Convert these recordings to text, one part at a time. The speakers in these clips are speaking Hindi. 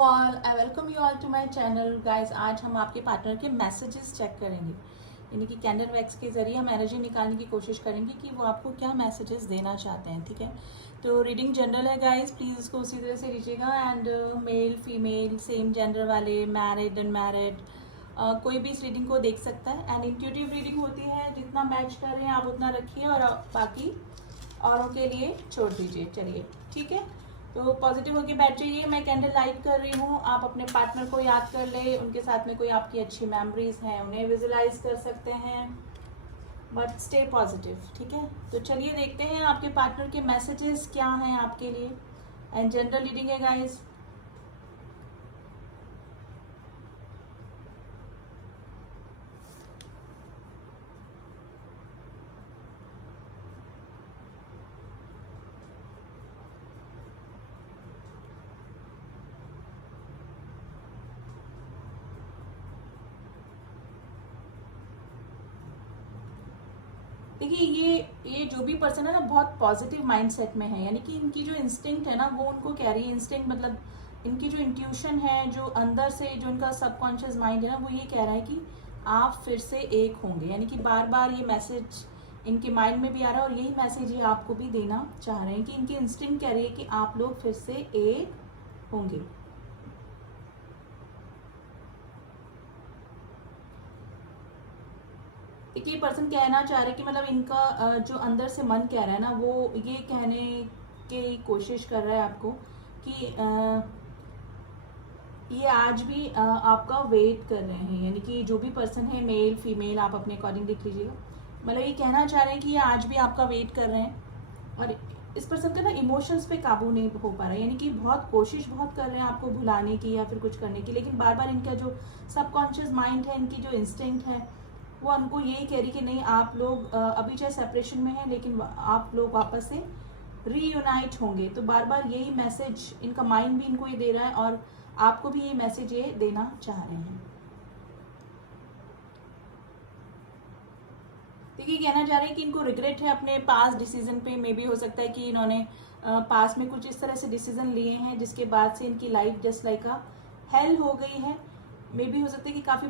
All I welcome you all to my channel guys. आज हम आपके पार्टनर के मैसेजेस चेक करेंगे, यानी कि कैंडल वैक्स के ज़रिए हम एनर्जी निकालने की कोशिश करेंगे कि वो आपको क्या मैसेजेस देना चाहते हैं। ठीक है, तो रीडिंग जनरल है गाइस, प्लीज़ इसको उसी तरह से लीजिएगा। And male female same gender वाले, मैरिड अनमैरिड, कोई भी इस रीडिंग को देख सकता है। एंड इंट्यूटिव रीडिंग होती है, जितना मैच कर रहे हैं आप उतना रखिए और बाकी औरों के लिए छोड़ दीजिए। चलिए ठीक है, तो पॉजिटिव होके बैठ जाइए। मैं कैंडल लाइट कर रही हूँ, आप अपने पार्टनर को याद कर ले, उनके साथ में कोई आपकी अच्छी मेमोरीज हैं उन्हें विजुलाइज कर सकते हैं, बट स्टे पॉजिटिव। ठीक है, तो चलिए देखते हैं आपके पार्टनर के मैसेजेस क्या हैं आपके लिए। एंड जनरल रीडिंग है गाइस। देखिए, ये जो भी पर्सन है ना, बहुत पॉजिटिव माइंडसेट में है, यानी कि इनकी जो इंस्टिंक्ट है ना वो उनको कह रही है। इंस्टिंक्ट मतलब इनकी जो इंट्यूशन है, जो अंदर से जो इनका सबकॉन्शियस माइंड है ना, वो ये कह रहा है कि आप फिर से एक होंगे। यानी कि बार बार ये मैसेज इनके माइंड में भी आ रहा है और यही मैसेज ये आपको भी देना चाह रहे हैं कि इनकी इंस्टिंक्ट कह रही है कि आप लोग फिर से एक होंगे। देखिए, पर्सन कहना चाह रहे हैं कि मतलब इनका जो अंदर से मन कह रहा है ना, वो ये कहने की कोशिश कर रहा है आपको कि ये आज भी आपका वेट कर रहे हैं। यानी कि जो भी पर्सन है, मेल फीमेल, आप अपने अकॉर्डिंग देख लीजिएगा। मतलब ये कहना चाह रहे हैं कि ये आज भी आपका वेट कर रहे हैं और इस पर्सन का ना इमोशंस पे काबू नहीं हो पा रहा है। यानी कि बहुत कोशिश बहुत कर रहे हैं आपको भुलाने की या फिर कुछ करने की, लेकिन बार बार इनका जो सबकॉन्शियस माइंड है, इनकी जो इंस्टिंक्ट है, वो हमको यही कह रही कि नहीं, आप लोग अभी चाहे सेपरेशन में हैं लेकिन आप लोग वापस से रीयूनाइट होंगे। तो बार बार यही मैसेज इनका माइंड भी इनको ये दे रहा है और आपको भी ये मैसेज ये देना चाह रहे हैं। देखिए, कहना चाह रहे हैं कि इनको रिग्रेट है अपने पास डिसीजन पे। मे भी हो सकता है कि इन्होंने पास में कुछ इस तरह से डिसीजन लिए हैं जिसके बाद से इनकी लाइफ जस्ट लाइक अ हेल हो गई है। मे भी हो सकता है कि काफ़ी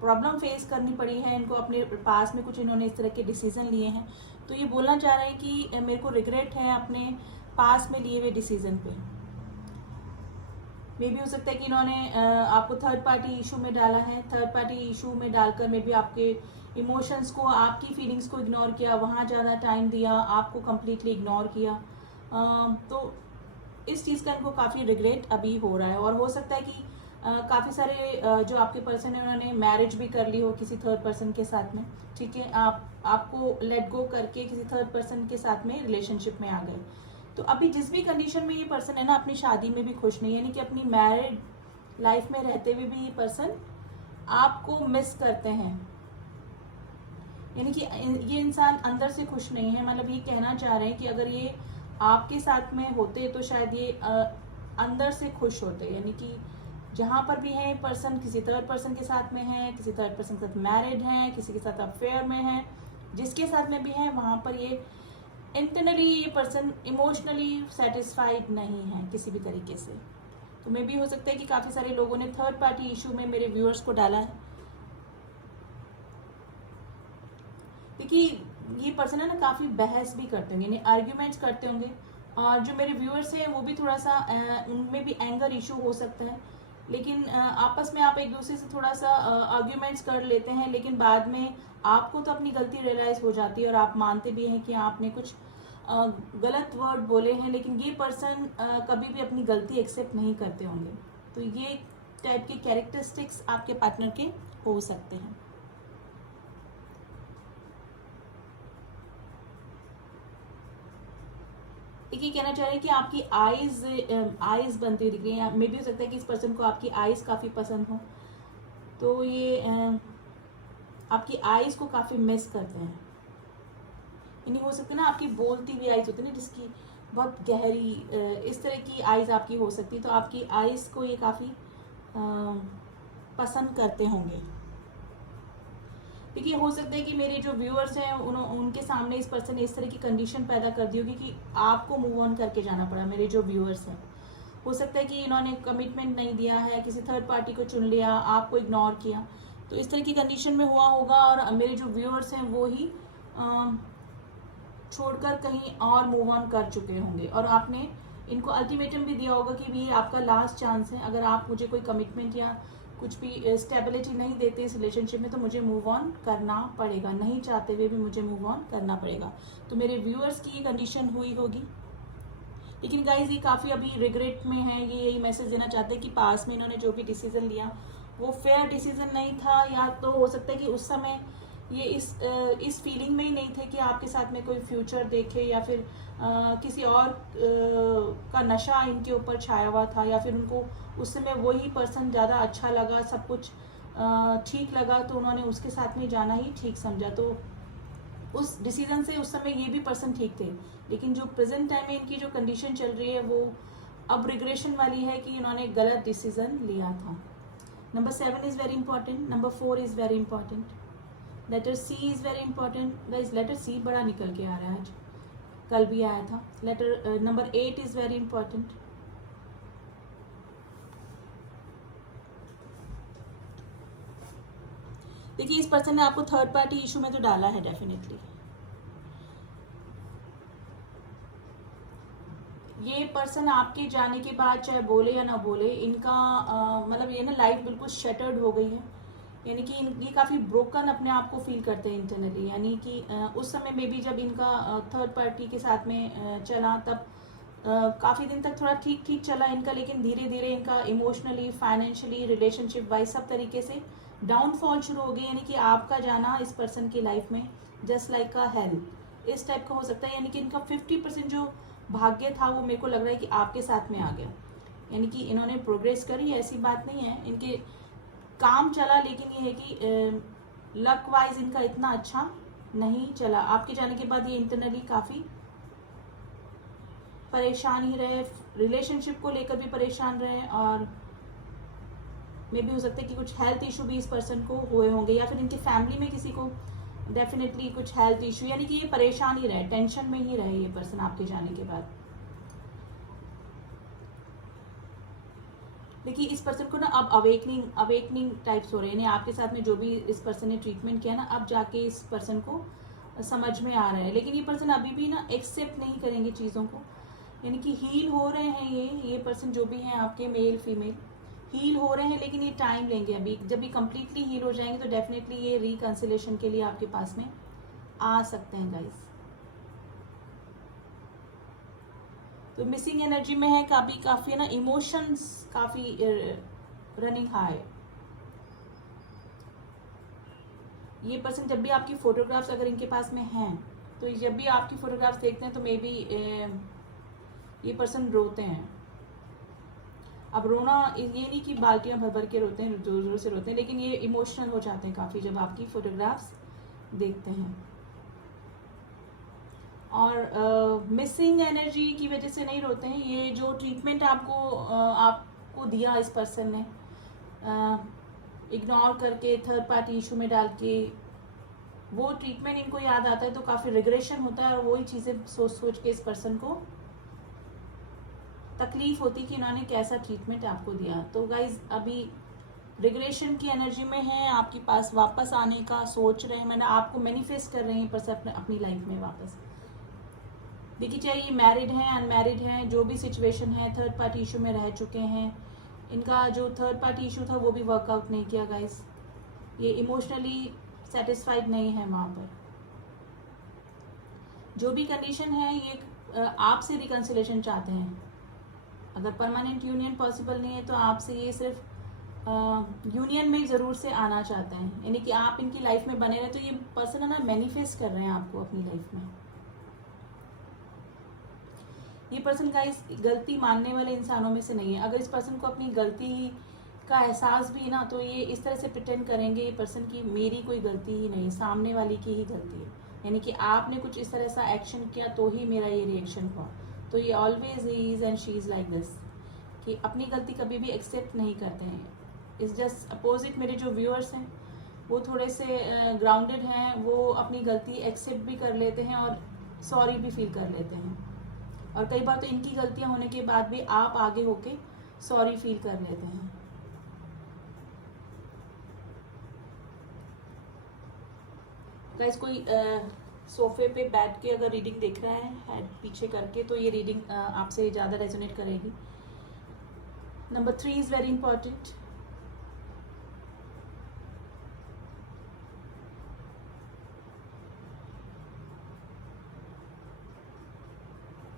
प्रॉब्लम फेस करनी पड़ी है इनको अपने पास में, कुछ इन्होंने इस तरह के डिसीजन लिए हैं। तो ये बोलना चाह रहे हैं कि मेरे को रिग्रेट है अपने पास में लिए हुए डिसीजन पे। मे भी हो सकता है कि इन्होंने आपको थर्ड पार्टी इशू में डाला है। थर्ड पार्टी इशू में डालकर मे भी आपके इमोशंस को, आपकी फीलिंग्स को इग्नोर किया, वहाँ ज़्यादा टाइम दिया, आपको कम्प्लीटली इग्नोर किया। तो इस चीज़ का इनको काफ़ी रिग्रेट अभी हो रहा है। और हो सकता है कि काफ़ी सारे जो आपके पर्सन है उन्होंने मैरिज भी कर ली हो किसी थर्ड पर्सन के साथ में। ठीक है, आपको लेट गो करके किसी थर्ड पर्सन के साथ में रिलेशनशिप में आ गए। तो अभी जिस भी कंडीशन में ये पर्सन है ना, अपनी शादी में भी खुश नहीं है, यानी कि अपनी मैरिड लाइफ में रहते हुए भी ये पर्सन आपको मिस करते हैं। यानी कि ये इंसान अंदर से खुश नहीं है। मतलब ये कहना चाह रहे हैं कि अगर ये आपके साथ में होते तो शायद ये अंदर से खुश होते। यानी कि जहाँ पर भी है पर्सन, किसी थर्ड पर्सन के साथ में है, किसी थर्ड पर्सन के साथ मैरिड है, किसी के साथ अफेयर में है, जिसके साथ में भी है, वहाँ पर ये इंटरनली ये पर्सन इमोशनली सेटिस्फाइड नहीं है किसी भी तरीके से। तो मे भी हो सकता है कि काफ़ी सारे लोगों ने थर्ड पार्टी इशू में मेरे व्यूअर्स को डाला है। देखिए, ये पर्सन है ना, काफ़ी बहस भी करते होंगे, यानी आर्ग्यूमेंट्स करते होंगे। और जो मेरे व्यूअर्स हैं वो भी थोड़ा सा उनमें भी एंगर इशू हो सकता है। लेकिन आपस में आप एक दूसरे से थोड़ा सा आर्ग्यूमेंट्स कर लेते हैं, लेकिन बाद में आपको तो अपनी गलती रियलाइज हो जाती है और आप मानते भी हैं कि आपने कुछ गलत वर्ड बोले हैं। लेकिन ये पर्सन कभी भी अपनी गलती एक्सेप्ट नहीं करते होंगे। तो ये टाइप के कैरेक्टरिस्टिक्स आपके पार्टनर के हो सकते हैं। एक ये कहना चाह रहे हैं कि आपकी आईज बनती हुई दिख रही है। मे भी हो सकता है कि इस पर्सन को आपकी आईज काफ़ी पसंद हो, तो ये आपकी आईज को काफ़ी मिस करते हैं। यानी हो सकता है ना, आपकी बोलती हुई आईज होती है ना, जिसकी बहुत गहरी, इस तरह की आईज आपकी हो सकती है। तो आपकी आईज को ये काफ़ी पसंद करते होंगे। देखिए, हो सकता है कि मेरे जो व्यूअर्स हैं उनके सामने इस पर्सन ने इस तरह की कंडीशन पैदा कर दी होगी कि आपको मूव ऑन करके जाना पड़ा। मेरे जो व्यूअर्स हैं हो सकता है कि इन्होंने कमिटमेंट नहीं दिया है, किसी थर्ड पार्टी को चुन लिया, आपको इग्नोर किया, तो इस तरह की कंडीशन में हुआ होगा। और मेरे जो व्यूअर्स हैं वो ही छोड़कर कहीं और मूव ऑन कर चुके होंगे, और आपने इनको अल्टीमेटम भी दिया होगा कि ये आपका लास्ट चांस है, अगर आप मुझे कोई कमिटमेंट या कुछ भी स्टेबिलिटी नहीं देते इस रिलेशनशिप में तो मुझे मूव ऑन करना पड़ेगा, नहीं चाहते हुए भी मुझे मूव ऑन करना पड़ेगा। तो मेरे व्यूअर्स की ये कंडीशन हुई होगी। लेकिन गाइज ये काफ़ी अभी रिग्रेट में है, ये यही मैसेज देना चाहते हैं कि पास में इन्होंने जो भी डिसीजन लिया वो फेयर डिसीजन नहीं था, या तो हो सकता है कि उस समय ये इस फीलिंग में ही नहीं थे कि आपके साथ में कोई फ्यूचर देखे, या फिर किसी और का नशा इनके ऊपर छाया हुआ था, या फिर उनको उस समय वही पर्सन ज़्यादा अच्छा लगा, सब कुछ ठीक लगा, तो उन्होंने उसके साथ में जाना ही ठीक समझा। तो उस डिसीजन से उस समय ये भी पर्सन ठीक थे, लेकिन जो प्रेजेंट टाइम में इनकी जो कंडीशन चल रही है वो अब रिग्रेशन वाली है कि इन्होंने गलत डिसीजन लिया था। Number 7 is very important, number 4 is very important, letter C is very important. Guys letter C बड़ा निकल के आ रहा है आज, कल भी आया था। Letter number 8 is very important. देखिए इस पर्सन ने आपको थर्ड पार्टी इशू में तो डाला है डेफिनेटली। ये पर्सन आपके जाने के बाद चाहे बोले या ना बोले, इनका मतलब ये ना लाइफ बिल्कुल शटर्ड हो गई है, यानी कि ये काफ़ी ब्रोकन अपने आप को फील करते हैं इंटरनली। यानी कि उस समय में भी जब इनका थर्ड पार्टी के साथ में चला तब काफ़ी दिन तक थोड़ा ठीक ठीक चला इनका, लेकिन धीरे धीरे इनका इमोशनली, फाइनेंशियली, रिलेशनशिप वाइज सब तरीके से डाउनफॉल शुरू हो गई। यानी कि आपका जाना इस पर्सन की लाइफ में जस्ट लाइक अ हेल इस टाइप का हो सकता है। यानी कि इनका 50% जो भाग्य था वो मेरे को लग रहा है कि आपके साथ में आ गया। यानी कि इन्होंने प्रोग्रेस करी, ऐसी बात नहीं है, इनके काम चला, लेकिन ये है कि लक वाइज इनका इतना अच्छा नहीं चला। आपके जाने के बाद ये इंटरनली काफ़ी परेशान ही रहे, रिलेशनशिप को लेकर भी परेशान रहे, और मे भी हो सकता है कि कुछ हेल्थ इशू भी इस पर्सन को हुए होंगे, या फिर इनकी फैमिली में किसी को डेफिनेटली कुछ हेल्थ इशू, यानी कि ये परेशान ही रहे, टेंशन में ही रहे ये पर्सन आपके जाने के बाद। देखिए इस पर्सन को ना अब अवेकनिंग टाइप्स हो रहे हैं, यानी आपके साथ में जो भी इस पर्सन ने ट्रीटमेंट किया ना, अब जाके इस पर्सन को समझ में आ रहा है। लेकिन ये पर्सन अभी भी ना एक्सेप्ट नहीं करेंगे चीज़ों को, यानी कि हील हो रहे हैं ये पर्सन जो भी हैं आपके, मेल फीमेल हील हो रहे हैं, लेकिन ये टाइम लेंगे। अभी जब ये कम्प्लीटली हील हो जाएंगे तो डेफिनेटली ये रिकंसिलेशन के लिए आपके पास में आ सकते हैं गाइस। तो मिसिंग एनर्जी में है काफ़ी ना, इमोशंस काफ़ी रनिंग हाई। ये पर्सन जब भी आपकी फोटोग्राफ्स अगर इनके पास में हैं, तो जब भी आपकी फोटोग्राफ्स देखते हैं तो मे बी ये पर्सन रोते हैं। अब रोना ये नहीं कि बाल्टियां भर भर के रोते हैं, जोर जोर से रोते हैं, लेकिन ये इमोशनल हो जाते हैं काफ़ी जब आपकी फोटोग्राफ्स देखते हैं। और मिसिंग एनर्जी की वजह से नहीं रोते हैं, ये जो ट्रीटमेंट आपको दिया इस पर्सन ने, इग्नोर करके, थर्ड पार्टी इशू में डाल के, वो ट्रीटमेंट इनको याद आता है तो काफ़ी रिग्रेशन होता है, और वही चीज़ें सोच सोच के इस पर्सन को तकलीफ होती कि इन्होंने कैसा ट्रीटमेंट आपको दिया। तो गाइज अभी रिग्रेशन की एनर्जी में है, आपके पास वापस आने का सोच रहे हैं, मैंने आपको मैनिफेस्ट कर रहे हैं पर्सन अपनी लाइफ में वापस। देखिए चाहे ये मैरिड हैं, अनमैरिड हैं, जो भी सिचुएशन है, थर्ड पार्टी इशू में रह चुके हैं, इनका जो थर्ड पार्टी इशू था वो भी वर्कआउट नहीं किया गाइस, ये इमोशनली सेटिस्फाइड नहीं है वहाँ पर। जो भी कंडीशन है ये आपसे रिकंसिलेशन चाहते हैं। अगर परमानेंट यूनियन पॉसिबल नहीं है तो आपसे ये सिर्फ यूनियन में ज़रूर से आना चाहते हैं, यानी कि आप इनकी लाइफ में बने रहे। तो ये पर्सन है ना मैनिफेस्ट कर रहे हैं आपको अपनी लाइफ में। ये पर्सन गाइस गलती मानने वाले इंसानों में से नहीं है। अगर इस पर्सन को अपनी गलती का एहसास भी ना, तो ये इस तरह से प्रिटेंड करेंगे ये पर्सन की मेरी कोई गलती ही नहीं, सामने वाली की ही गलती है, यानी कि आपने कुछ इस तरह सा एक्शन किया तो ही मेरा ये रिएक्शन हुआ। तो ये always is and she is like this, कि अपनी गलती कभी भी एक्सेप्ट नहीं करते हैं। इस जस्ट अपोजिट मेरे जो व्यूअर्स हैं वो थोड़े से ग्राउंडेड हैं, वो अपनी गलती एक्सेप्ट भी कर लेते हैं और सॉरी भी फील कर लेते हैं। और कई बार तो इनकी गलतियां होने के बाद भी आप आगे होके सॉरी फील कर लेते हैं। गाइस कोई सोफे पे बैठ के अगर रीडिंग देख रहा है हेड पीछे करके, तो ये रीडिंग आपसे ज़्यादा रेजोनेट करेगी। Number 3 is very important.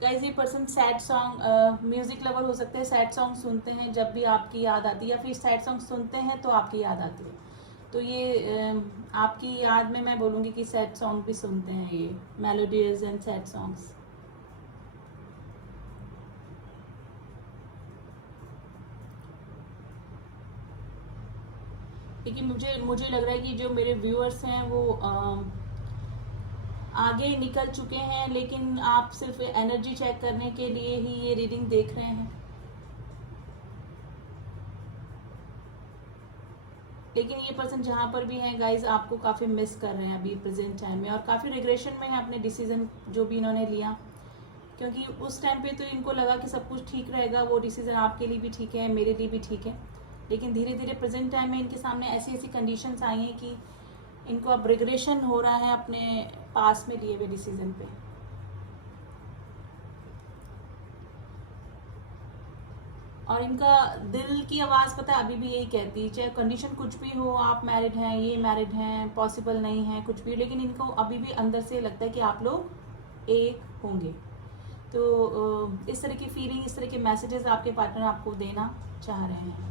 Guys ये person sad song, music lover हो सकते हैं, सैड सॉन्ग सुनते हैं जब भी आपकी याद आती है, या फिर सैड सॉन्ग सुनते हैं तो आपकी याद आती है। तो ये आपकी याद में मैं बोलूँगी कि सैड सॉन्ग भी सुनते हैं, ये मेलोडियस एंड सैड सॉन्ग्स। लेकिन मुझे लग रहा है कि जो मेरे व्यूअर्स हैं वो आगे निकल चुके हैं, लेकिन आप सिर्फ एनर्जी चेक करने के लिए ही ये रीडिंग देख रहे हैं। लेकिन ये पर्सन जहाँ पर भी है गाइज, आपको काफ़ी मिस कर रहे हैं अभी प्रेजेंट टाइम में, और काफ़ी रिग्रेशन में है अपने डिसीजन जो भी इन्होंने लिया। क्योंकि उस टाइम पे तो इनको लगा कि सब कुछ ठीक रहेगा, वो डिसीजन आपके लिए भी ठीक है, मेरे लिए भी ठीक है। लेकिन धीरे धीरे प्रेजेंट टाइम में इनके सामने ऐसी ऐसी कंडीशंस आई हैं कि इनको अब रिग्रेशन हो रहा है अपने पास में लिए हुए डिसीजन पे। और इनका दिल की आवाज़ पता है अभी भी यही कहती है, चाहे कंडीशन कुछ भी हो, आप मैरिड हैं, ये मैरिड हैं, पॉसिबल नहीं है कुछ भी, लेकिन इनको अभी भी अंदर से लगता है कि आप लोग एक होंगे। तो इस तरह की फीलिंग, इस तरह के मैसेजेस आपके पार्टनर आपको देना चाह रहे हैं।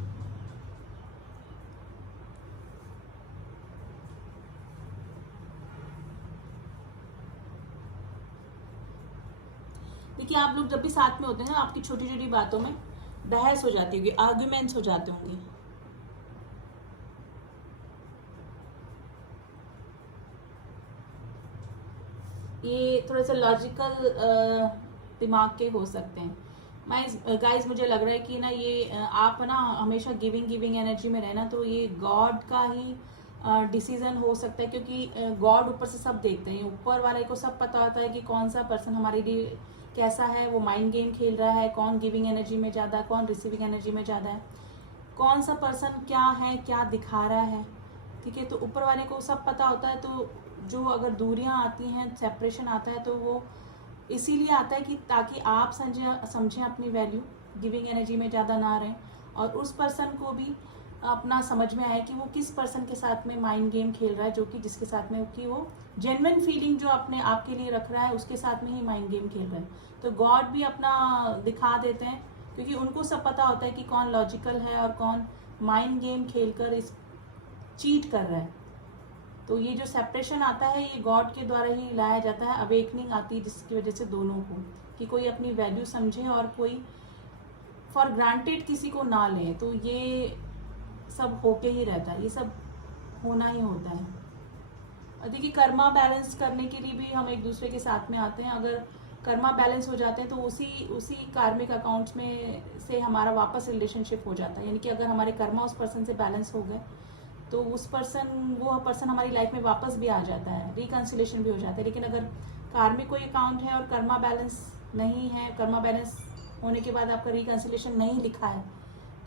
देखिए आप लोग जब भी साथ में होते हैं ना, आपकी छोटी छोटी बातों में बहस हो जाती होगी, आर्ग्यूमेंट्स हो जाते होंगे। ये थोड़ा सा लॉजिकल दिमाग के हो सकते हैं। मैं गाइस मुझे लग रहा है कि ना ये आप ना हमेशा गिविंग गिविंग एनर्जी में रहना, तो ये गॉड का ही डिसीजन हो सकता है, क्योंकि गॉड ऊपर से सब देखते हैं, ऊपर वाले को सब पता होता है कि कौन सा पर्सन हमारे लिए कैसा है, वो माइंड गेम खेल रहा है, कौन गिविंग एनर्जी में ज़्यादा है, कौन रिसीविंग एनर्जी में ज़्यादा है, कौन सा पर्सन क्या है, क्या दिखा रहा है। ठीक है, तो ऊपर वाले को सब पता होता है। तो जो अगर दूरियां आती हैं, सेपरेशन आता है, तो वो इसीलिए आता है कि ताकि आप समझें अपनी वैल्यू, गिविंग एनर्जी में ज़्यादा ना रहें, और उस पर्सन को भी अपना समझ में आए कि वो किस पर्सन के साथ में माइंड गेम खेल रहा है, जो कि जिसके साथ में कि वो जेन्युइन फीलिंग जो अपने आपके लिए रख रहा है उसके साथ में ही माइंड गेम खेल रहा है। तो गॉड भी अपना दिखा देते हैं, क्योंकि उनको सब पता होता है कि कौन लॉजिकल है और कौन माइंड गेम खेलकर इस चीट कर रहा है। तो ये जो सेपरेशन आता है ये गॉड के द्वारा ही लाया जाता है, अवेकनिंग आती है जिसकी वजह से दोनों को, कि कोई अपनी वैल्यू समझे और कोई फॉर ग्रांटेड किसी को ना ले। तो ये सब होके ही रहता है, ये सब होना ही होता है। और देखिए कर्मा बैलेंस करने के लिए भी हम एक दूसरे के साथ में आते हैं। अगर कर्मा बैलेंस हो जाते हैं तो उसी कार्मिक अकाउंट्स में से हमारा वापस रिलेशनशिप हो जाता है। यानी कि अगर हमारे कर्मा उस पर्सन से बैलेंस हो गए तो वो पर्सन हमारी लाइफ में वापस भी आ जाता है, रिकन्सिलेशन भी हो जाता है। लेकिन अगर कार्मिक कोई अकाउंट है और कर्मा बैलेंस नहीं है, कर्मा बैलेंस होने के बाद आपका रिकन्सिलेशन नहीं लिखा है,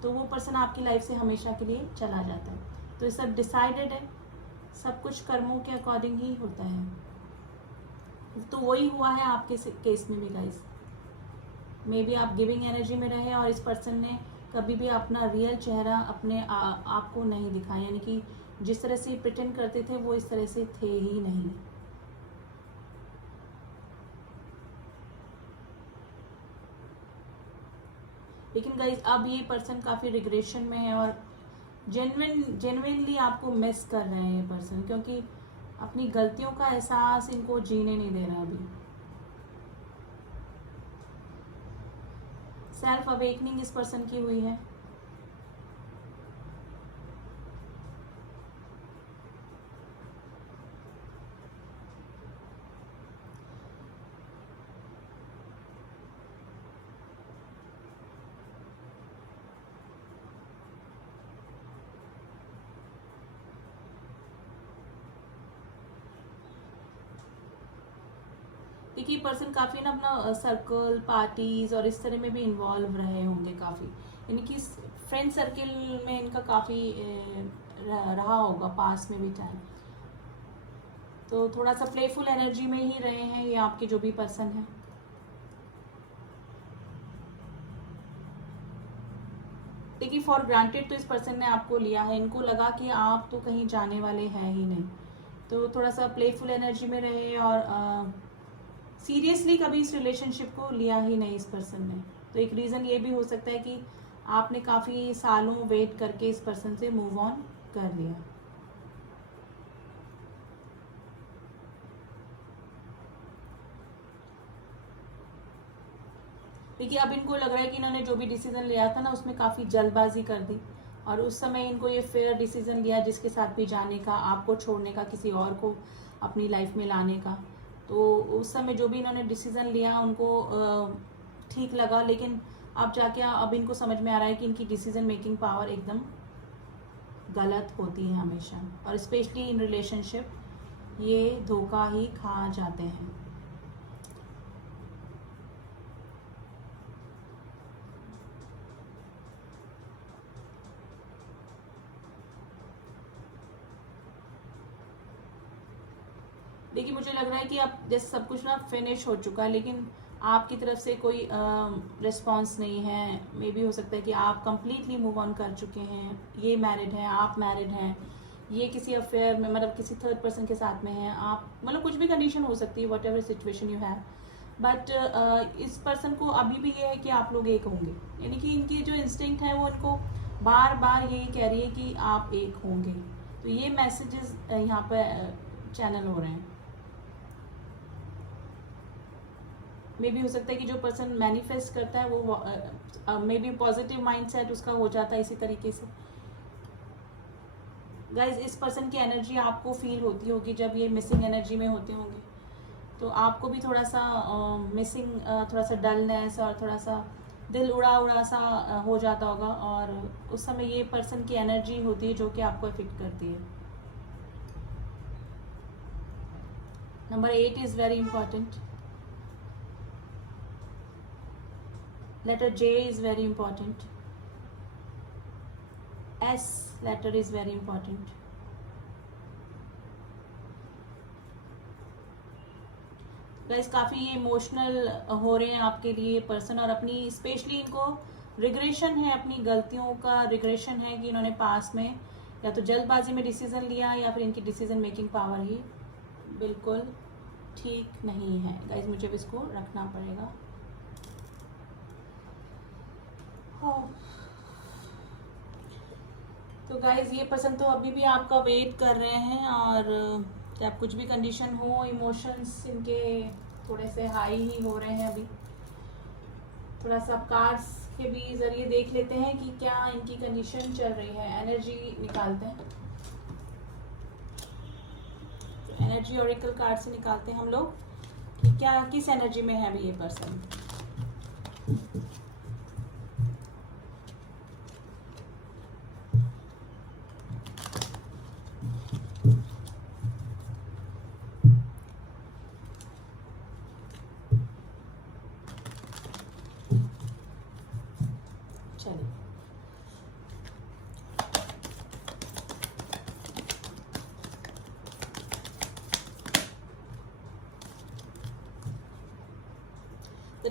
तो वो पर्सन आपकी लाइफ से हमेशा के लिए चला जाता है। तो ये सब डिसाइडेड है, सब कुछ कर्मों के अकॉर्डिंग ही होता है। तो वही हुआ है आपके केस में भी गाइस। मे बी आप गिविंग एनर्जी में रहे और इस पर्सन ने कभी भी अपना रियल चेहरा अपने आप को नहीं दिखाया, यानी कि जिस तरह से प्रिटेंड करते थे वो इस तरह से थे ही नहीं। लेकिन गाइस अब ये पर्सन काफ़ी रिग्रेशन में है और जेन्युइनली आपको मिस कर रहे हैं ये पर्सन, क्योंकि अपनी गलतियों का एहसास इनको जीने नहीं दे रहा अभी। सेल्फ अवेकनिंग इस पर्सन की हुई है। देखिए पर्सन काफ़ी ना अपना सर्कल पार्टीज और इस तरह में भी इन्वॉल्व रहे होंगे काफ़ी, यानी कि फ्रेंड सर्किल में इनका काफ़ी रहा होगा पास में भी टाइम। तो थोड़ा सा प्लेफुल एनर्जी में ही रहे हैं ये आपके जो भी पर्सन है। देखिए फॉर ग्रांटेड तो इस पर्सन ने आपको लिया है, इनको लगा कि आप तो कहीं जाने वाले हैं ही नहीं, तो थोड़ा सा प्लेफुल एनर्जी में रहे और सीरियसली कभी इस रिलेशनशिप को लिया ही नहीं इस पर्सन ने। तो एक रीज़न ये भी हो सकता है कि आपने काफ़ी सालों वेट करके इस पर्सन से मूव ऑन कर लिया। देखिए अब इनको लग रहा है कि इन्होंने जो भी डिसीजन लिया था ना उसमें काफ़ी जल्दबाजी कर दी, और उस समय इनको ये फेयर डिसीजन लिया जिसके साथ भी जाने का, आपको छोड़ने का, किसी और को अपनी लाइफ में लाने का। तो उस समय जो भी इन्होंने डिसीजन लिया उनको ठीक लगा, लेकिन अब जाके अब इनको समझ में आ रहा है कि इनकी डिसीजन मेकिंग पावर एकदम गलत होती है हमेशा, और स्पेशली इन रिलेशनशिप ये धोखा ही खा जाते हैं। देखिए मुझे लग रहा है कि अब जैसे सब कुछ ना फिनिश हो चुका है, लेकिन आपकी तरफ से कोई रिस्पॉन्स नहीं है। मे बी हो सकता है कि आप कंप्लीटली मूव ऑन कर चुके हैं, ये मैरिड हैं, आप मैरिड हैं, ये किसी अफेयर में मतलब किसी थर्ड पर्सन के साथ में हैं, आप मतलब कुछ भी कंडीशन हो सकती है, what ever situation you have. But इस पर्सन को अभी भी ये है कि आप लोग एक होंगे, यानी कि इनकी जो इंस्टिंक्ट है वो इनको बार बार यही कह रही है कि आप एक होंगे। तो ये मैसेजेस यहाँ पर चैनल हो रहे हैं। मे बी हो सकता है कि जो पर्सन मैनिफेस्ट करता है वो मे बी पॉजिटिव माइंडसेट उसका हो जाता है इसी तरीके से। गाइज इस पर्सन की एनर्जी आपको फील होती होगी जब ये मिसिंग एनर्जी में होते होंगे, तो आपको भी थोड़ा सा मिसिंग थोड़ा सा डलनेस और थोड़ा सा दिल उड़ा उड़ा सा हो जाता होगा, और उस समय ये पर्सन की एनर्जी होती है जो कि आपको इफेक्ट करती है। Number 8 is very important. Letter J is very important. S letter is very important. Guys काफ़ी इमोशनल हो रहे हैं आपके लिए पर्सन, और अपनी स्पेशली इनको रिग्रेशन है, अपनी गलतियों का रिग्रेशन है कि इन्होंने पास में या तो जल्दबाजी में डिसीजन लिया या फिर इनकी डिसीजन मेकिंग पावर ही बिल्कुल ठीक नहीं है। गाइस मुझे भी इसको रखना पड़ेगा। तो गाइज ये पर्सन तो अभी भी आपका वेट कर रहे हैं, और क्या कुछ भी कंडीशन हो इमोशंस इनके थोड़े से हाई ही हो रहे हैं। अभी थोड़ा सा कार्ड्स के भी जरिए देख लेते हैं कि क्या इनकी कंडीशन चल रही है, एनर्जी निकालते हैं। तो एनर्जी ऑरेकल कार्ड से निकालते हैं हम लोग कि क्या किस एनर्जी में है अभी ये पर्सन।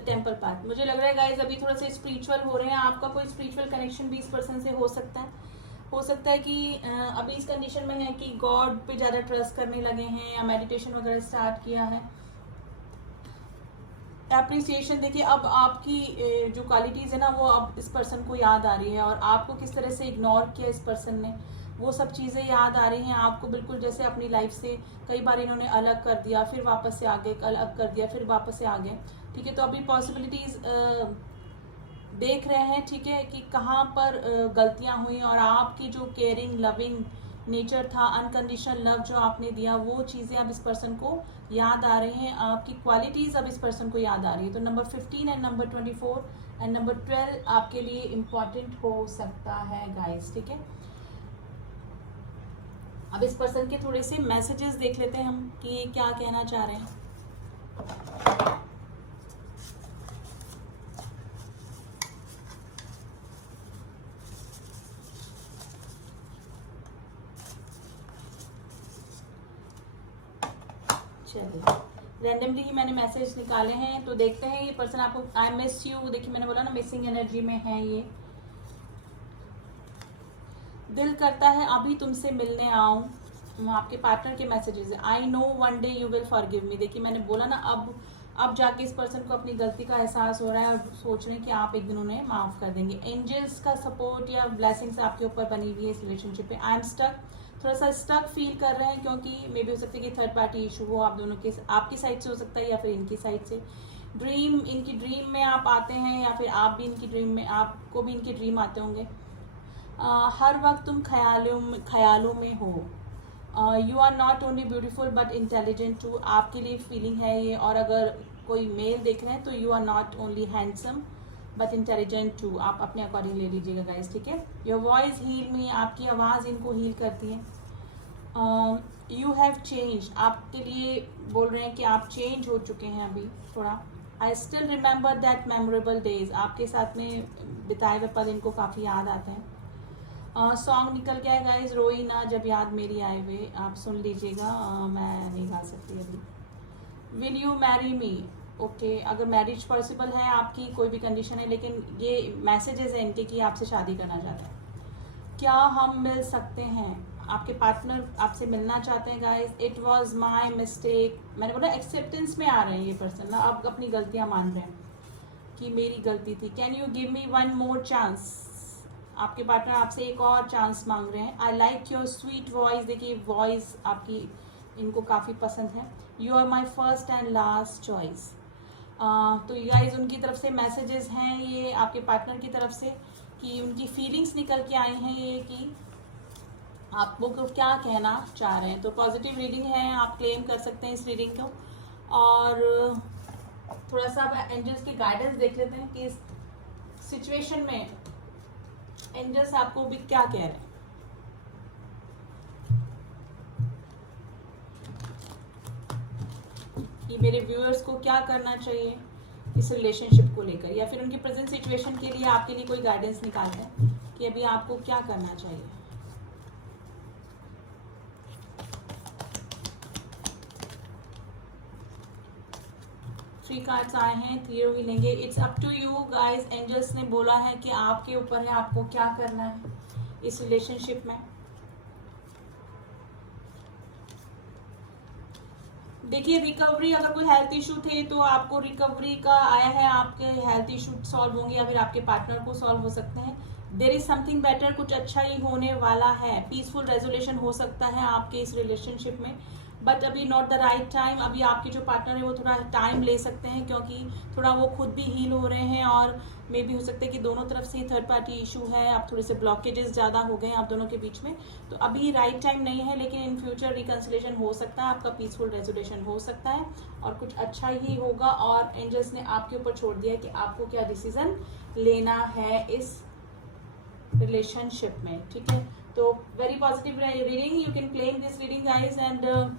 टेम्पल पाथ मुझे लग रहा है गाइज अभी थोड़ा सा स्पिरिचुअल हो रहे हैं, आपका कोई स्पिरिचुअल कनेक्शन भी इस पर्सन से हो सकता है कि अभी इस कंडीशन में है कि गॉड पे ज़्यादा ट्रस्ट करने लगे हैं या मेडिटेशन वगैरह स्टार्ट किया है। एप्रिसिएशन देखिए अब आपकी जो क्वालिटीज़ है ना वो अब इस पर्सन को याद आ रही है, और आपको किस तरह से इग्नोर किया इस पर्सन ने वो सब चीज़ें याद आ रही हैं आपको, बिल्कुल जैसे अपनी लाइफ से कई बार इन्होंने अलग कर दिया फिर वापस से आ गए, अलग कर दिया फिर वापस से आ गए। ठीक है, तो अभी पॉसिबिलिटीज़ देख रहे हैं, ठीक है, कि कहाँ पर गलतियाँ हुई, और आपकी जो केयरिंग लविंग नेचर था, अनकंडीशनल लव जो आपने दिया, वो चीज़ें अब इस पर्सन को याद आ रही हैं, आपकी क्वालिटीज़ अब इस पर्सन को याद आ रही है। तो number 15 and number 24 and number 12 आपके लिए इम्पॉर्टेंट हो सकता है गाइस। ठीक है, अब इस पर्सन के थोड़े से मैसेजेस देख लेते हैं हम कि ये क्या कहना चाह रहे हैं। चलिए रैंडमली ही मैंने मैसेज निकाले हैं, तो देखते हैं ये पर्सन आपको आई मिस यू, देखिए मैंने बोला ना मिसिंग एनर्जी में है ये। दिल करता है अभी तुमसे मिलने आऊं, आपके पार्टनर के मैसेजेस है। I know one day you will forgive me, देखिए मैंने बोला ना अब जाके इस पर्सन को अपनी गलती का एहसास हो रहा है और सोच रहे हैं कि आप एक दिन उन्हें माफ कर देंगे। एंजल्स का सपोर्ट या ब्लेसिंग्स आपके ऊपर बनी हुई है इस रिलेशनशिप पे। आई एम स्टक, थोड़ा सा स्टक फील कर रहे हैं क्योंकि मे भी हो सकता है कि थर्ड पार्टी इशू हो आप दोनों के, आपकी साइड से हो सकता है या फिर इनकी साइड से। ड्रीम, इनकी ड्रीम में आप आते हैं या फिर आप भी इनकी ड्रीम में, आपको भी इनके ड्रीम आते होंगे। हर वक्त तुम ख्यालों में हो। You are not only beautiful but intelligent too, आपके लिए फीलिंग है ये। और अगर कोई मेल देख रहे हैं तो you are not only handsome but intelligent too, आप अपने अकॉर्डिंग ले लीजिएगा गाइस, ठीक है। योर वॉइस हील मी, आपकी आवाज़ इनको हील करती है। यू हैव चेंज, आपके लिए बोल रहे हैं कि आप चेंज हो चुके हैं अभी थोड़ा। I still remember that memorable days, आपके साथ में बिताए हुए पल इनको काफ़ी याद आते हैं। सॉन्ग निकल गया है गाइज, रोई ना जब याद मेरी आए हुए, आप सुन लीजिएगा। मैं नहीं गा सकती अभी। Will you marry me, okay, अगर मैरिज पॉसिबल है आपकी, कोई भी कंडीशन है, लेकिन ये मैसेजेस हैं इनके कि आपसे शादी करना चाहते हैं। क्या हम मिल सकते हैं, आपके पार्टनर आपसे मिलना चाहते हैं guys. It was my mistake, मैंने बोला एक्सेप्टेंस में आ रहे हैं ये पर्सन ना, अब अपनी गलतियां मान रहे हैं कि मेरी गलती थी। Can you give me one more chance, आपके पार्टनर आपसे एक और चांस मांग रहे हैं। I like your sweet voice, देखिए वॉइस आपकी इनको काफ़ी पसंद है। You are my first and last choice. तो गाइस उनकी तरफ से मैसेजेस हैं ये आपके पार्टनर की तरफ से कि उनकी फीलिंग्स निकल के आई हैं ये कि आपको क्या कहना चाह रहे हैं। तो पॉजिटिव रीडिंग है, आप क्लेम कर सकते हैं इस रीडिंग को। और थोड़ा सा अब एंजल्स की गाइडेंस देख लेते हैं कि इस सिचुएशन में एंजल्स आपको भी क्या कह रहे हैं। कि मेरे व्यूअर्स को क्या करना चाहिए इस रिलेशनशिप को लेकर, या फिर उनकी प्रेजेंट सिचुएशन के लिए आपके लिए कोई गाइडेंस निकालते हैं कि अभी आपको क्या करना चाहिए। थ्री कार्ड्स आए हैं, थ्री ही लेंगे। It's up to you guys, angels ने बोला है कि आपके ऊपर है, आपको क्या करना है इस रिलेशनशिप में। देखिए रिकवरी, अगर कोई हेल्थ इशू थे तो आपको रिकवरी का आया है, आपके हेल्थ इशू सॉल्व होंगे या फिर आपके पार्टनर को सॉल्व हो सकते हैं। देयर इज समथिंग बेटर, कुछ अच्छा ही होने वाला है। पीसफुल रेजोल्यूशन हो सकता है आपके इस रिलेशनशिप में, बट अभी नॉट द राइट टाइम। अभी आपके जो पार्टनर है वो थोड़ा टाइम ले सकते हैं क्योंकि थोड़ा वो खुद भी हील हो रहे हैं और मे भी हो सकता है कि दोनों तरफ से थर्ड पार्टी इशू है, आप थोड़े से ब्लॉकेजेस ज़्यादा हो गए हैं आप दोनों के बीच में। तो अभी राइट टाइम नहीं है, लेकिन इन फ्यूचर रिकन्सिलेशन हो सकता है, आपका पीसफुल रेजोल्यूशन हो सकता है और कुछ अच्छा ही होगा। और एंजल्स ने आपके ऊपर छोड़ दिया कि आपको क्या डिसीजन लेना है इस रिलेशनशिप में, ठीक है। तो very positive reading, you can claim this reading guys and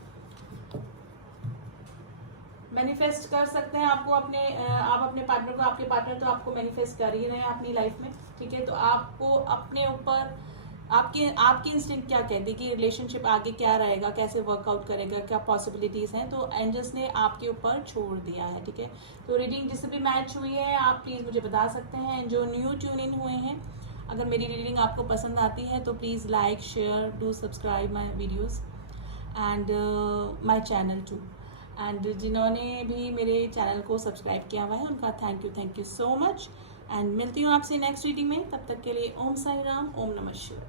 manifest कर सकते हैं आपको अपने आप अपने पार्टनर को, आपके पार्टनर तो आपको मैनिफेस्ट कर ही रहे हैं अपनी लाइफ में, ठीक है। तो आपको अपने ऊपर आपकी इंस्टिंक्ट क्या कहती है कि रिलेशनशिप आगे क्या रहेगा, कैसे वर्कआउट करेगा, क्या पॉसिबिलिटीज हैं, तो एंजल्स ने आपके ऊपर छोड़ दिया है, ठीक है। तो रीडिंग जिससे भी मैच हुई है आप प्लीज़ मुझे बता सकते हैं। जो न्यू ट्यून इन हुए हैं, अगर मेरी रीडिंग आपको पसंद आती है तो please like share do subscribe my videos and my channel too. And जिन्होंने भी मेरे चैनल को सब्सक्राइब किया हुआ है उनका thank you so much. And मिलती हूँ आपसे नेक्स्ट रीडिंग में, तब तक के लिए ओम साई राम, ओम नमः शिवाय।